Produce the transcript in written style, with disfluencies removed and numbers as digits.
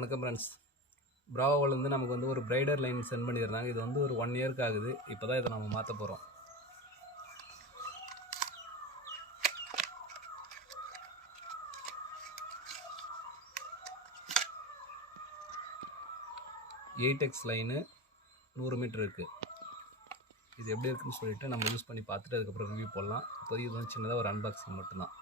வணக்கம் ஃப்ரெண்ட்ஸ். ப்ராவோலேருந்து நமக்கு வந்து ஒரு பிரைடர் லைன் சென்ட் பண்ணிடுறாங்க. இது வந்து ஒரு 1 இயர்க்கு ஆகுது. இப்போ தான் இதை நம்ம மாற்ற போகிறோம். எயிட் லைனு 100 மீட்டர் இருக்குது. இது எப்படி இருக்குன்னு சொல்லிவிட்டு நம்ம யூஸ் பண்ணி பார்த்துட்டு அதுக்கப்புறம் ரிவ்யூ போடலாம். இப்போதைக்கு இது வந்து சின்னதாக ஒரு அன்பாக்சிங் மட்டும்தான்.